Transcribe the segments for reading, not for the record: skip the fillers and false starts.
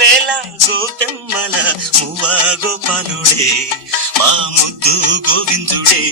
వేళ గోపెమ్మల మువ్వ గోపాలుడే మా ముద్దు గోవిందుడే.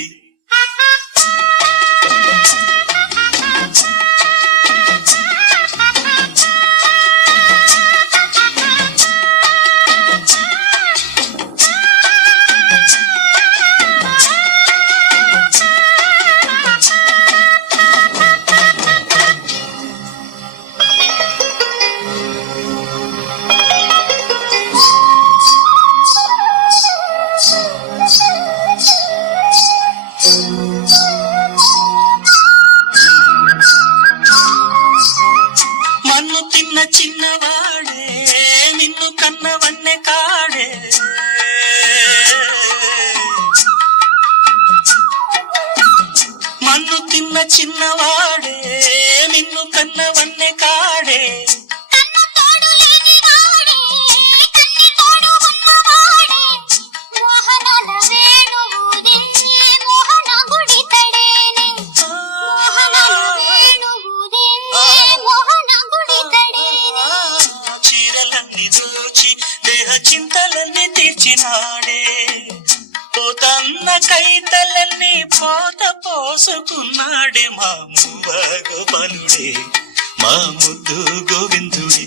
మన్ను తిన్న చిన్నవాడే నిన్ను కన్నవన్నె కాడే, మన్ను తిన్న చిన్నవాడే నిన్ను కన్నవన్నె కాడే. దేహ చింతలన్నీ తీర్చినాడే, పోతన్న కైతలన్నీ పోత పోసుకున్నాడే మా మువ్వ గోపాలుడే మా ముద్దు గోవిందుడే.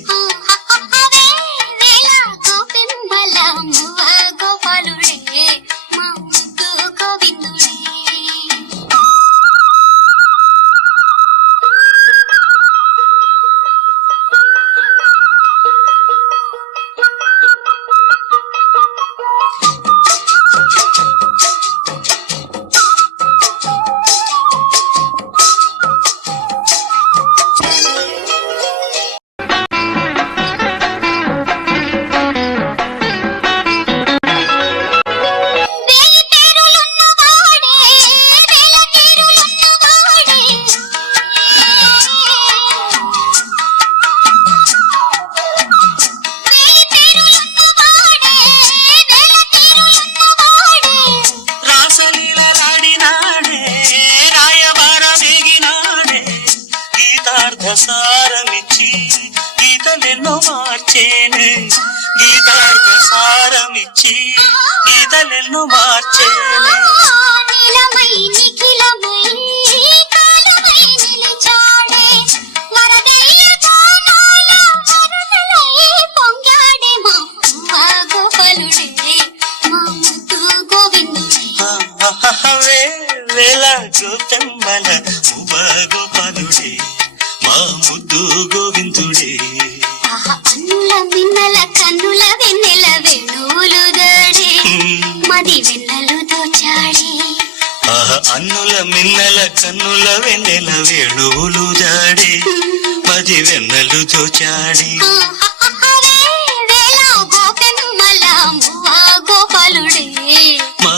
సారమిచ్చి గీతలెన్నో మార్చేనే, గీతార్థ సారమిచ్చి గీతలెన్నో మార్చేనే. వేళ గోపెమ్మల మువ్వ గోపాలుడే మా ముద్దు గోవిందుడే. అన్నుల మిన్నల కన్నుల వెన్నెల వేణువులు దాడే మది వెన్నెలు దోచాడే. అన్నుల మిన్నల కన్నుల వెన్నెల వేణువులు దాడే మది వెన్నెలు దోచాడే. వేళ గోపెమ్మల మువ్వ గోపాలుడే మా